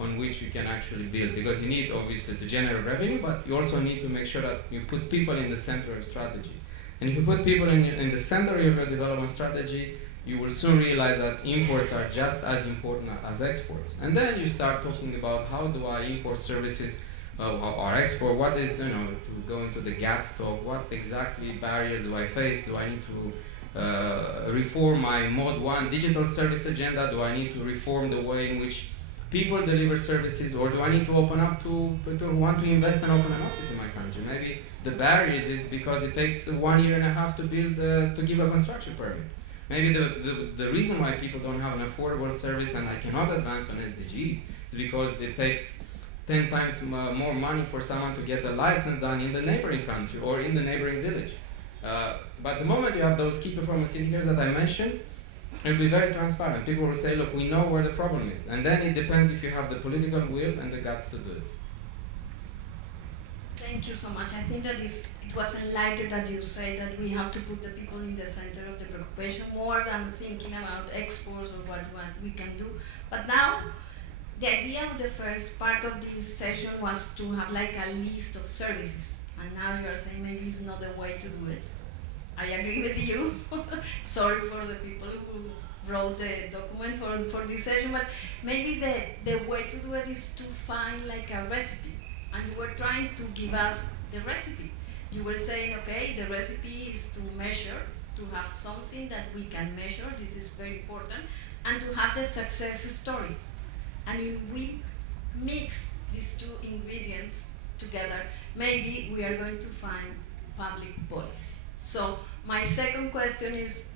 on which you can actually build, because you need obviously to generate revenue, but you also need to make sure that you put people in the center of strategy. And if you put people in the center of your development strategy, you will soon realize that imports are just as important as exports. And then you start talking about how do I import services or export, what is, to go into the GATS talk, what exactly barriers do I face? Do I need to reform my Mode 1 digital service agenda? Do I need to reform the way in which people deliver services, or do I need to open up to people who want to invest and open an office in my country? Maybe the barriers is because it takes 1.5 years to build, to give a construction permit. Maybe the reason why people don't have an affordable service and I cannot advance on SDGs is because it takes 10 times more money for someone to get a license done in the neighboring country or in the neighboring village. But the moment you have those key performance indicators that I mentioned, it'll be very transparent. People will say, look, we know where the problem is. And then it depends if you have the political will and the guts to do it. Thank you so much. I think that it was enlightened that you say that we have to put the people in the center of the preoccupation more than thinking about exports or what we can do. But now, the idea of the first part of this session was to have like a list of services. And now you are saying maybe it's not the way to do it. I agree with you. Sorry for the people who wrote the document for this session, but maybe the way to do it is to find like a recipe. And you were trying to give us the recipe. You were saying, okay, the recipe is to measure, to have something that we can measure, this is very important, and to have the success stories. And if we mix these two ingredients together, maybe we are going to find public policy. So my second question is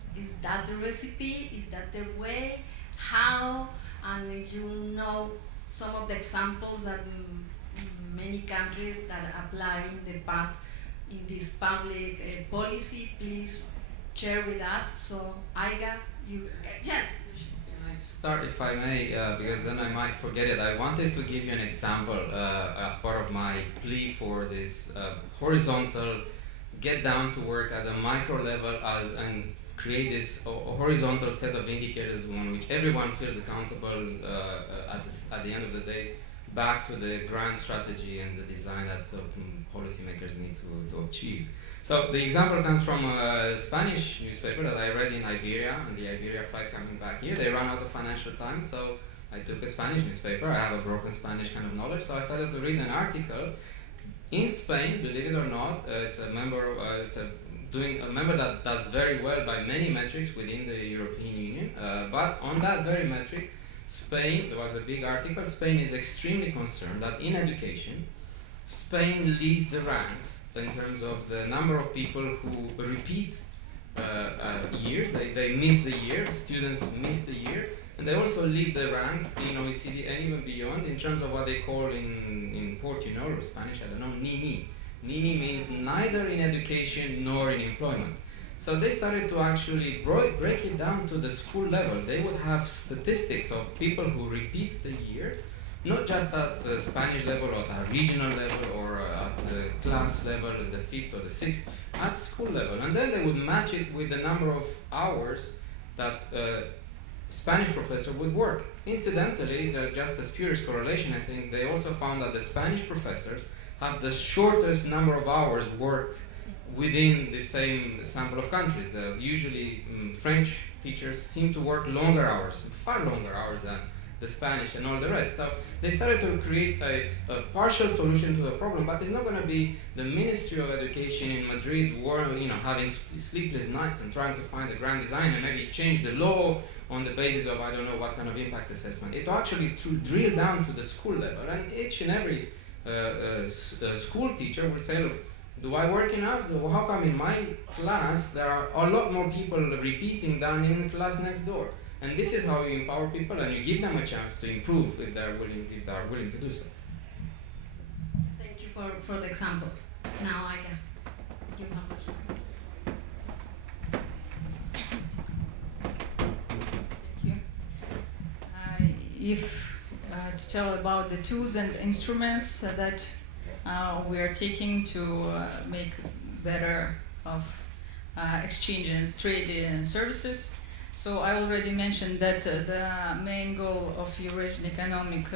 that the recipe? Is that the way? How? And if you know some of the examples that many countries that apply in the past in this public policy, please share with us. So Aiga, you, yes. Can I start, if I may, because then I might forget it. I wanted to give you an example as part of my plea for this horizontal get down to work at a micro level and create this horizontal set of indicators on which everyone feels accountable at the end of the day, back to the grand strategy and the design that policymakers need to achieve. So the example comes from a Spanish newspaper that I read in Iberia, on the Iberia flight coming back here. They ran out of Financial Times, so I took a Spanish newspaper. I have a broken Spanish kind of knowledge, so I started to read an article. In Spain, believe it or not, it's a member that does very well by many metrics within the European Union. But on that very metric, Spain, there was a big article, Spain is extremely concerned that in education, Spain leads the ranks in terms of the number of people who repeat years. They miss the year, students miss the year, and they also lead the ranks in OECD and even beyond in terms of what they call in Portuguese or Spanish, I don't know, NINI. NINI means neither in education nor in employment. So they started to actually break it down to the school level. They would have statistics of people who repeat the year, not just at the Spanish level or at a regional level or at the class level, the 5th or the 6th, at school level. And then they would match it with the number of hours that Spanish professor would work. Incidentally, just a spurious correlation, I think, they also found that the Spanish professors have the shortest number of hours worked within the same sample of countries. Usually French teachers seem to work longer hours, far longer hours than the Spanish and all the rest. So they started to create a partial solution to the problem, but it's not going to be the Ministry of Education in Madrid having sleepless nights and trying to find a grand design and maybe change the law on the basis of I don't know what kind of impact assessment. It will actually drill down to the school level, and each and every school teacher will say, look, do I work enough? How come in my class there are a lot more people repeating than in the class next door? And this is how you empower people and you give them a chance to improve if they are willing to do so. Thank you for the example. Now I can. You have the floor. Thank you. To tell about the tools and instruments that we are taking to make better of exchange and trade in services. So I already mentioned that the main goal of Eurasian Economic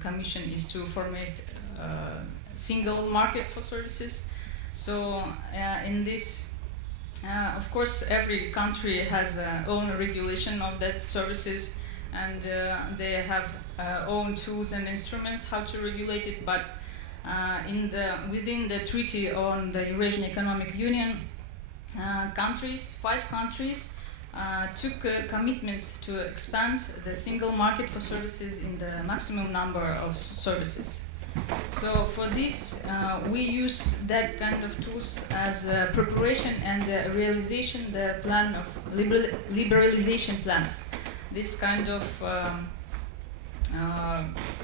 Commission is to formate a single market for services. So in this, of course, every country has own regulation of that services, and they have own tools and instruments how to regulate it. But within the Treaty on the Eurasian Economic Union, countries, 5 countries, took commitments to expand the single market for services in the maximum number of services. So for this, we use that kind of tools as preparation and realization, the plan of liberalization plans. This kind of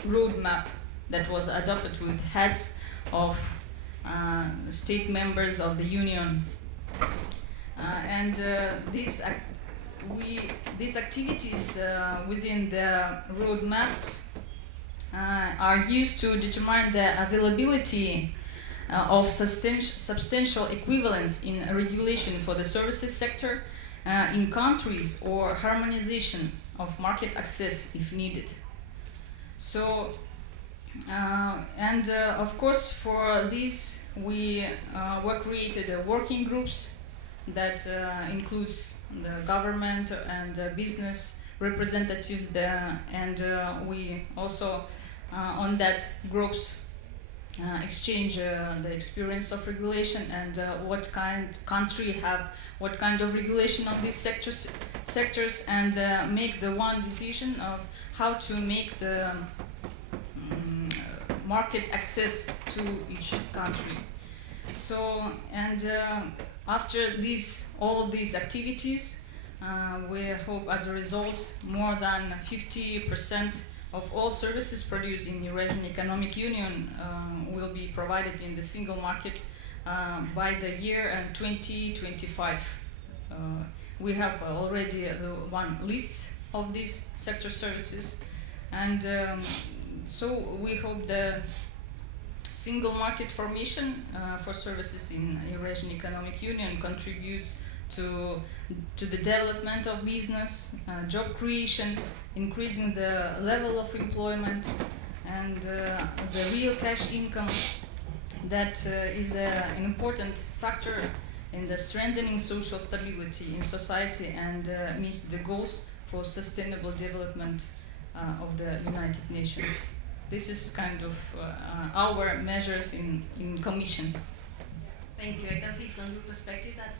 roadmap that was adopted with heads of state members of the Union. And these activities within the roadmaps are used to determine the availability of substantial equivalence in regulation for the services sector in countries, or harmonization of market access if needed. So, of course, for this we were created working groups that includes the government and business representatives there, and we also on that groups exchange the experience of regulation and what kind of regulation of these sectors, and make the one decision of how to make the market access to each country. So, and after all these activities, we hope as a result more than 50% of all services produced in the Eurasian Economic Union will be provided in the single market by the year 2025. We have already one list of these sector services, and so we hope the single market formation for services in Eurasian Economic Union contributes to the development of business, job creation, increasing the level of employment, and the real cash income that is an important factor in the strengthening social stability in society and meets the goals for sustainable development of the United Nations. This is kind of our measures in Commission. Thank you. I can see from your perspective that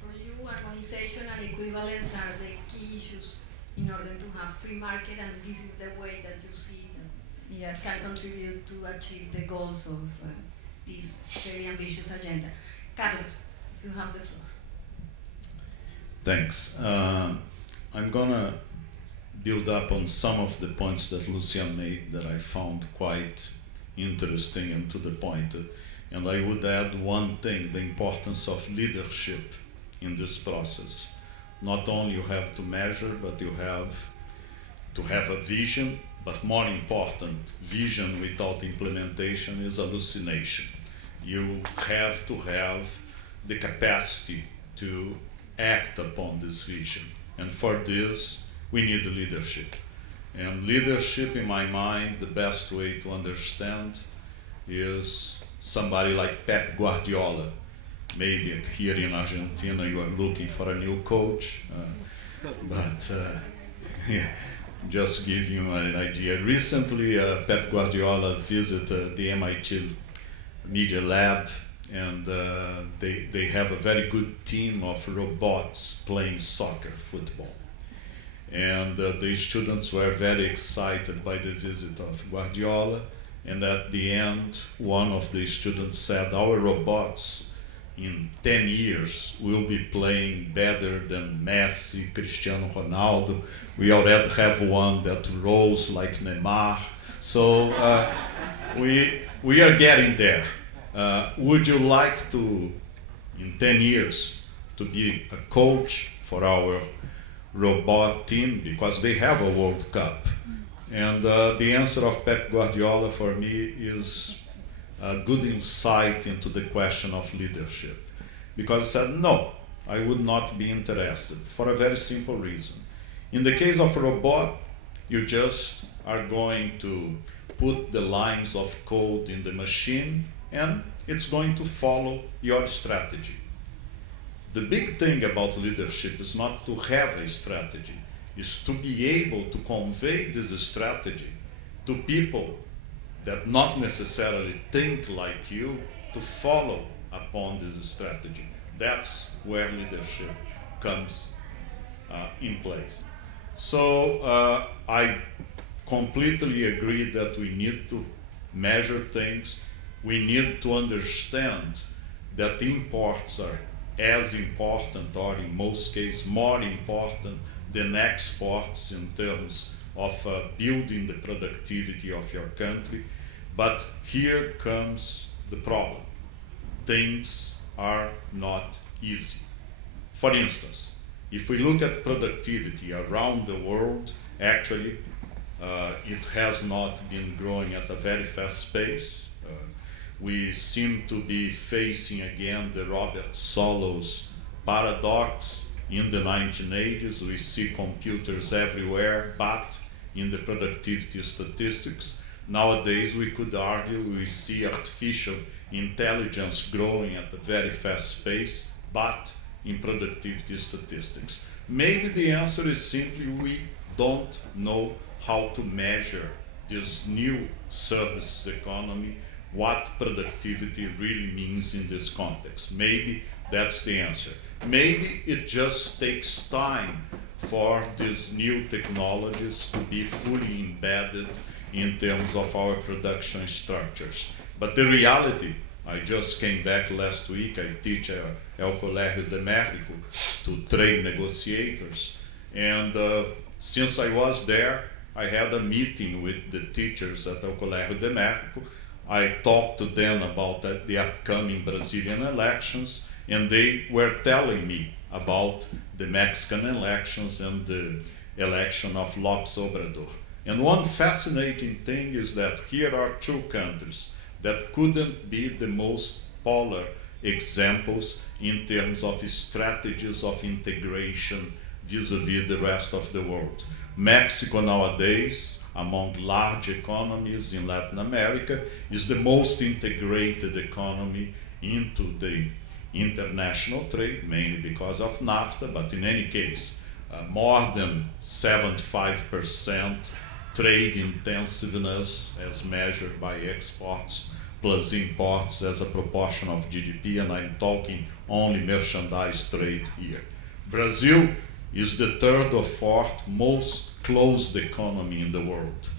for you, harmonization and equivalence are the key issues in order to have free market, and this is the way that you see that Yes. can contribute to achieve the goals of this very ambitious agenda. Carlos, you have the floor. Thanks. I'm gonna build up on some of the points that Lucian made that I found quite interesting and to the point. And I would add one thing, the importance of leadership in this process. Not only you have to measure, but you have to have a vision, but more important, vision without implementation is hallucination. You have to have the capacity to act upon this vision. And for this, we need leadership. And leadership, in my mind, the best way to understand is somebody like Pep Guardiola. Maybe here in Argentina you are looking for a new coach, but yeah, just give you an idea. Recently, Pep Guardiola visited the MIT Media Lab, and they have a very good team of robots playing soccer, football. And the students were very excited by the visit of Guardiola, and at the end, one of the students said, our robots in 10 years will be playing better than Messi, Cristiano Ronaldo. We already have one that rolls like Neymar. So we are getting there. Would you like to, in 10 years, to be a coach for our robot team, because they have a World Cup? And the answer of Pep Guardiola for me is a good insight into the question of leadership. Because he said, no, I would not be interested for a very simple reason. In the case of robot, you just are going to put the lines of code in the machine and it's going to follow your strategy. The big thing about leadership is not to have a strategy, is to be able to convey this strategy to people that not necessarily think like you, to follow upon this strategy. That's where leadership comes in place. So I completely agree that we need to measure things. We need to understand that imports are as important, or in most cases more important than exports in terms of building the productivity of your country. But here comes the problem. Things are not easy. For instance, if we look at productivity around the world, actually, it has not been growing at a very fast pace. We seem to be facing again the Robert Solow's paradox. In the 1980s, we see computers everywhere, but in the productivity statistics, nowadays we could argue we see artificial intelligence growing at a very fast pace, but in productivity statistics. Maybe the answer is simply we don't know how to measure this new services economy, what productivity really means in this context. Maybe that's the answer. Maybe it just takes time for these new technologies to be fully embedded in terms of our production structures. But the reality, I just came back last week, I teach at El Colegio de México to train negotiators, and since I was there, I had a meeting with the teachers at El Colegio de México. I talked to them about the upcoming Brazilian elections, and they were telling me about the Mexican elections and the election of López Obrador. And one fascinating thing is that here are two countries that couldn't be the most polar examples in terms of strategies of integration vis-a-vis the rest of the world. Mexico nowadays, among large economies in Latin America, is the most integrated economy into the international trade, mainly because of NAFTA, but in any case, more than 75% trade intensiveness as measured by exports plus imports as a proportion of GDP, and I'm talking only merchandise trade here. Brazil is the third or fourth most closed economy in the world.